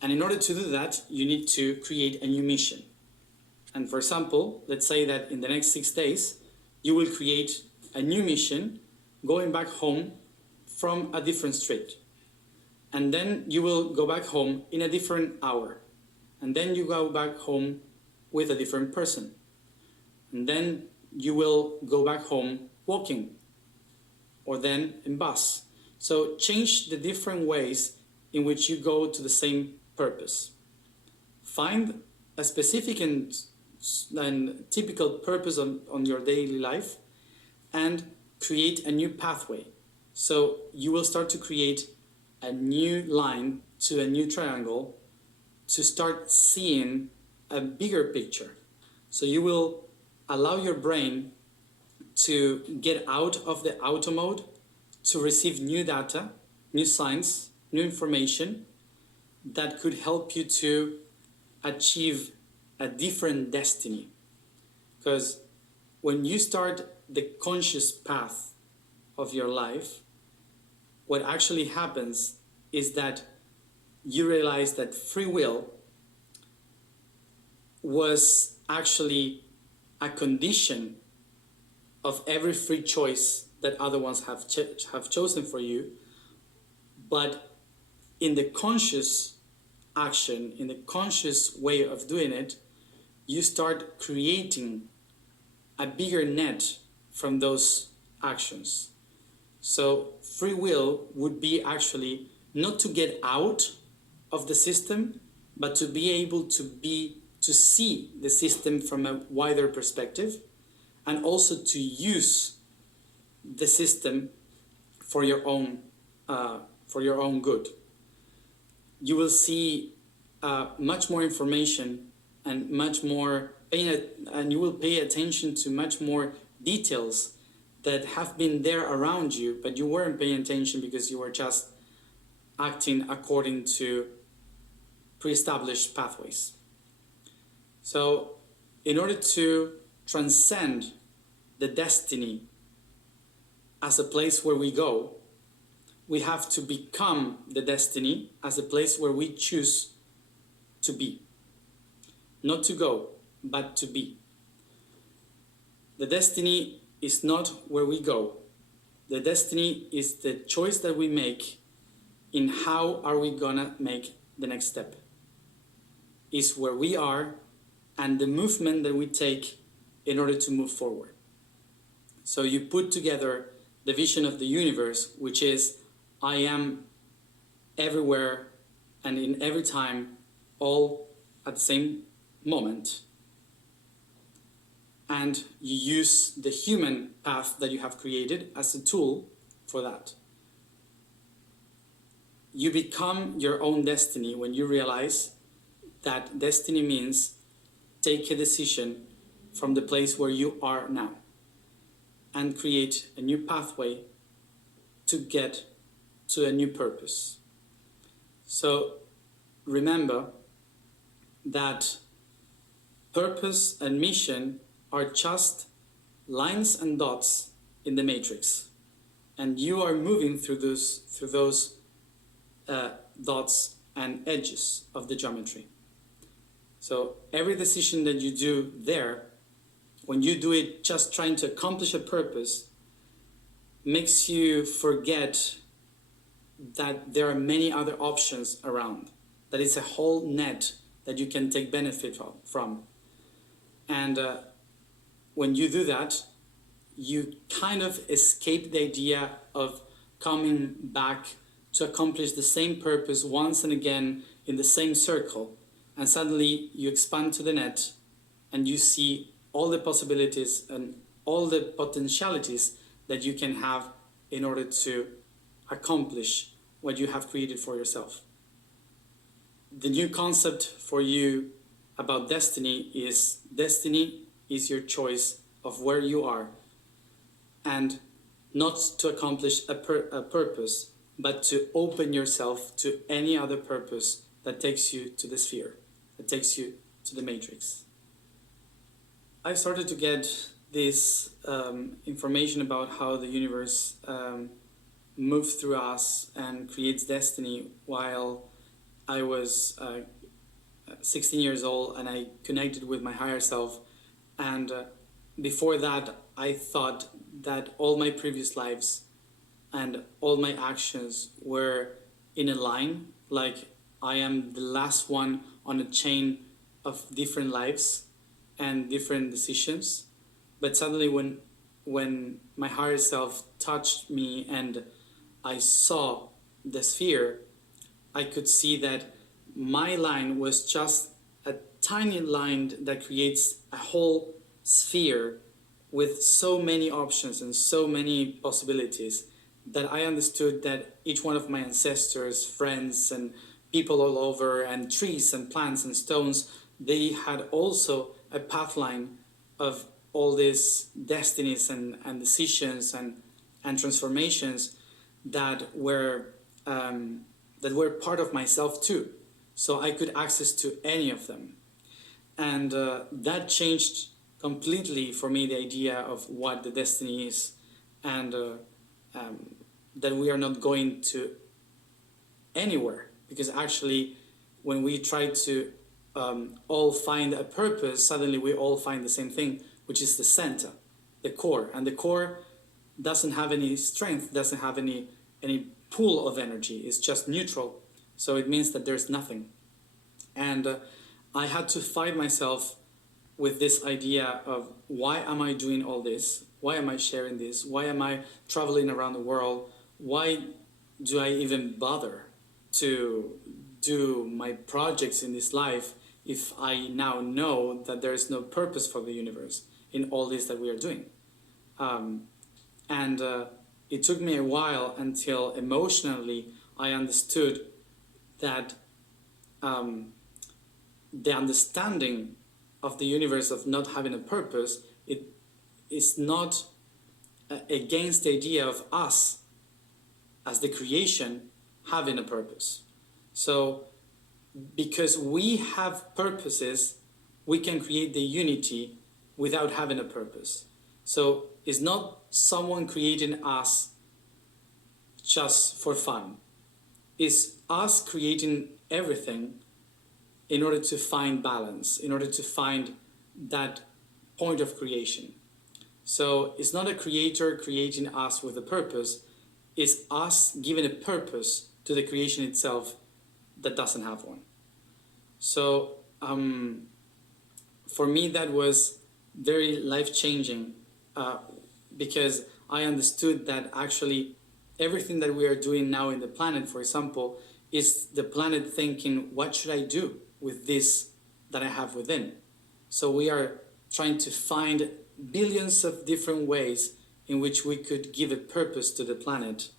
And in order to do that, you need to create a new mission. And for example, let's say that in the next 6 days, you will create a new mission going back home from a different street. And then you will go back home in a different hour. And then you go back home with a different person. And then you will go back home walking or then in bus. So change the different ways in which you go to the same purpose. Find a specific and typical purpose on your daily life and create a new pathway. So you will start to create a new line to a new triangle to start seeing a bigger picture. So you will allow your brain to get out of the auto mode, to receive new data, new signs, new information that could help you to achieve a different destiny. Because when you start the conscious path of your life, what actually happens is that you realize that free will was actually a condition of every free choice that other ones have chosen for you. But in the conscious action, in the conscious way of doing it, you start creating a bigger net from those actions. So free will would be actually not to get out of the system, but to be able to see the system from a wider perspective, and also to use the system for your own good. You will see much more information and much more and you will pay attention to much more details that have been there around you, but you weren't paying attention because you were just acting according to pre-established pathways. So in order to transcend the destiny as a place where we go, we have to become the destiny as a place where we choose to be. Not to go, but to be. The destiny is not where we go. The destiny is the choice that we make in how are we gonna make the next step. Is where we are and the movement that we take in order to move forward. So you put together the vision of the universe, which is I am everywhere and in every time, all at the same moment. And you use the human path that you have created as a tool for that. You become your own destiny when you realize that destiny means take a decision from the place where you are now and create a new pathway to get to a new purpose. So remember that purpose and mission are just lines and dots in the matrix, and you are moving through those dots and edges of the geometry. So every decision that you do there, when you do it just trying to accomplish a purpose, makes you forget that there are many other options around, that it's a whole net that you can take benefit from. And when you do that, you kind of escape the idea of coming back to accomplish the same purpose once and again in the same circle. And suddenly you expand to the net and you see all the possibilities and all the potentialities that you can have in order to accomplish what you have created for yourself. The new concept for you about destiny is your choice of where you are, and not to accomplish a purpose, but to open yourself to any other purpose that takes you to the sphere, that takes you to the matrix. I started to get this information about how the universe moves through us and creates destiny while I was 16 years old and I connected with my higher self. And before that, I thought that all my previous lives and all my actions were in a line, like I am the last one on a chain of different lives and different decisions. But suddenly when my higher self touched me and I saw the sphere, I could see that my line was just a tiny line that creates a whole sphere with so many options and so many possibilities, that I understood that each one of my ancestors, friends, and people all over, and trees and plants and stones, they had also a path line of all these destinies and decisions and transformations that were part of myself too. So I could access to any of them. And that changed completely for me the idea of what the destiny is, and that we are not going to anywhere. Because actually, when we try to all find a purpose, suddenly we all find the same thing, which is the center, the core. And the core doesn't have any strength, doesn't have any pool of energy. It's just neutral. So it means that there's nothing. And I had to fight myself with this idea of, why am I doing all this? Why am I sharing this? Why am I traveling around the world? Why do I even bother to do my projects in this life if I now know that there is no purpose for the universe in all this that we are doing? And it took me a while until emotionally I understood that the understanding of the universe of not having a purpose, it is not against the idea of us as the creation having a purpose. So because we have purposes, we can create the unity without having a purpose. So it's not someone creating us just for fun. It's us creating everything in order to find balance, in order to find that point of creation. So it's not a creator creating us with a purpose, it's us giving a purpose to the creation itself that doesn't have one. So for me that was very life-changing, because I understood that actually everything that we are doing now in the planet, for example, is the planet thinking, what should I do with this that I have within? So we are trying to find billions of different ways in which we could give a purpose to the planet,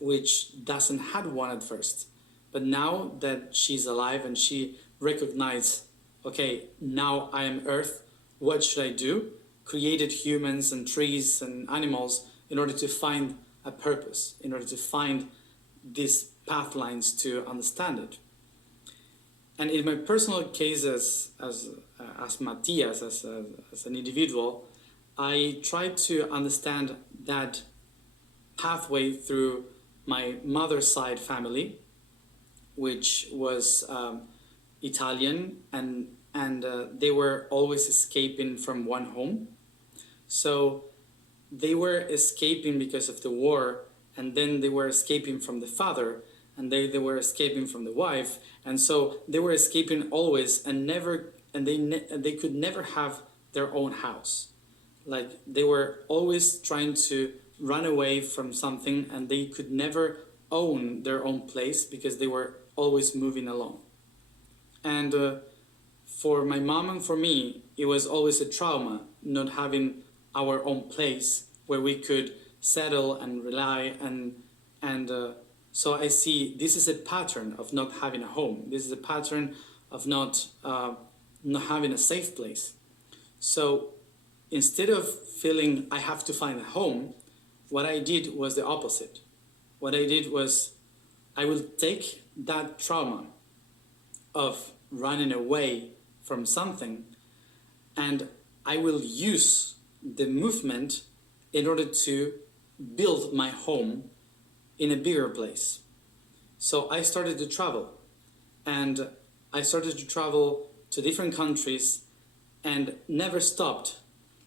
which doesn't have one at first. But now that she's alive and she recognized, okay, now I am Earth, what should I do? Created humans and trees and animals in order to find a purpose, in order to find these path lines to understand it. And in my personal case as Matthias, as an individual, I tried to understand that pathway through my mother's side family, which was Italian, and they were always escaping from one home. So they were escaping because of the war, and then they were escaping from the father, and they were escaping from the wife, and so they were escaping always, and they could never have their own house. Like they were always trying to run away from something, and they could never own their own place because they were always moving along. And for my mom and for me, it was always a trauma not having our own place where we could settle and rely, and so I see this is a pattern of not having a home. This is a pattern of not having a safe place. So instead of feeling I have to find a home, what I did was the opposite. What I did was I will take that trauma of running away from something, and I will use the movement in order to build my home in a bigger place. So I started to travel. And I started to travel to different countries and never stopped,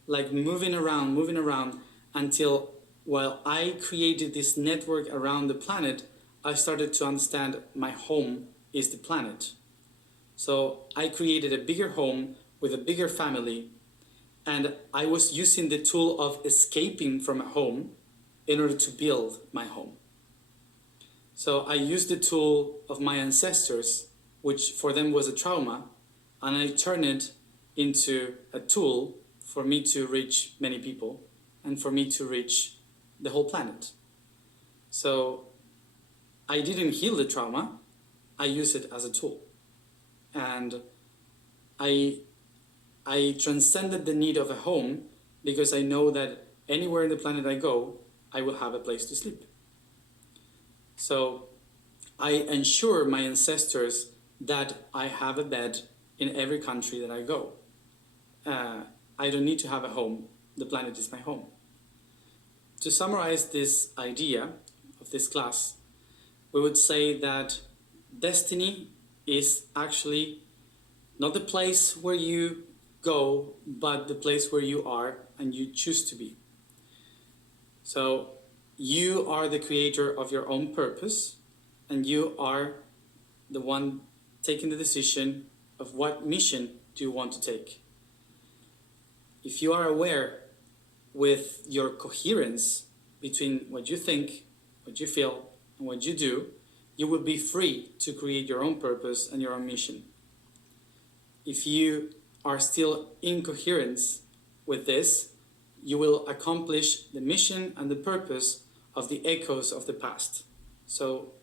like moving around until while I created this network around the planet, I started to understand my home is the planet. So I created a bigger home with a bigger family, and I was using the tool of escaping from a home in order to build my home. So I used the tool of my ancestors, which for them was a trauma, and I turned it into a tool for me to reach many people and for me to reach the whole planet. So I didn't heal the trauma, I used it as a tool. And I transcended the need of a home because I know that anywhere in the planet I go, I will have a place to sleep. So I ensure my ancestors that I have a bed in every country that I go. I don't need to have a home. The planet is my home. To summarize this idea of this class, we would say that destiny is actually not the place where you go, but the place where you are and you choose to be. So you are the creator of your own purpose, and you are the one taking the decision of what mission do you want to take. If you are aware with your coherence between what you think, what you feel, and what you do, you will be free to create your own purpose and your own mission. If you are still in coherence with this, you will accomplish the mission and the purpose of the echoes of the past. So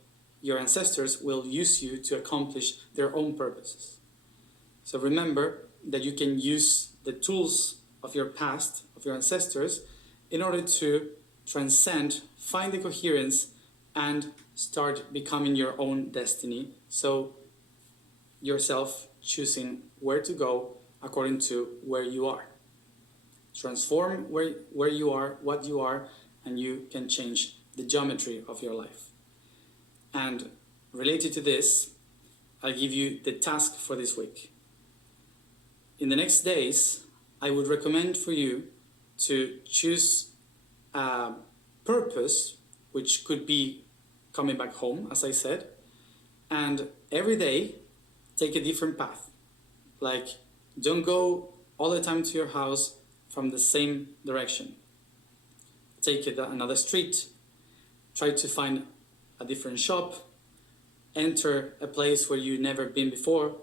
your ancestors will use you to accomplish their own purposes. So remember that you can use the tools of your past, of your ancestors, in order to transcend, find the coherence, and start becoming your own destiny. So yourself choosing where to go according to where you are. Transform where you are, what you are, and you can change the geometry of your life. And related to this, I'll give you the task for this week. In the next days, I would recommend for you to choose a purpose, which could be coming back home, as I said, and every day take a different path. Like, don't go all the time to your house from the same direction. Take another street, try to find a different shop, enter a place where you've never been before,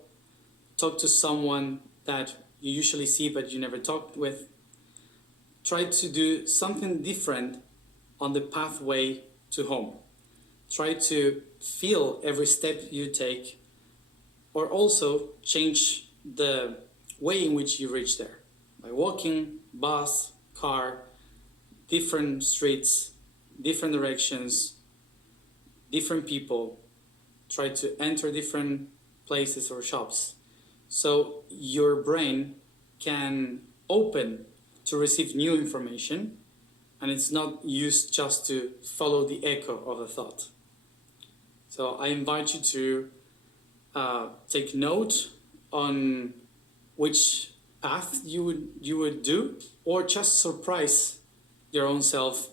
talk to someone that you usually see but you never talked with. Try to do something different on the pathway to home. Try to feel every step you take, or also change the way in which you reach there. By walking, bus, car, different streets, different directions, different people. Try to enter different places or shops. So your brain can open to receive new information, and it's not used just to follow the echo of a thought. So I invite you to take note on which path you would do, or just surprise your own self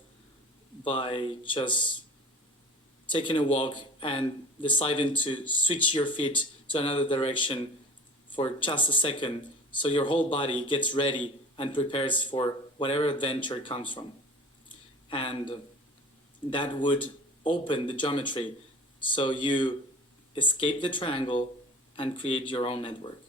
by just taking a walk and deciding to switch your feet to another direction for just a second, so your whole body gets ready and prepares for whatever adventure comes from. And that would open the geometry so you escape the triangle and create your own network.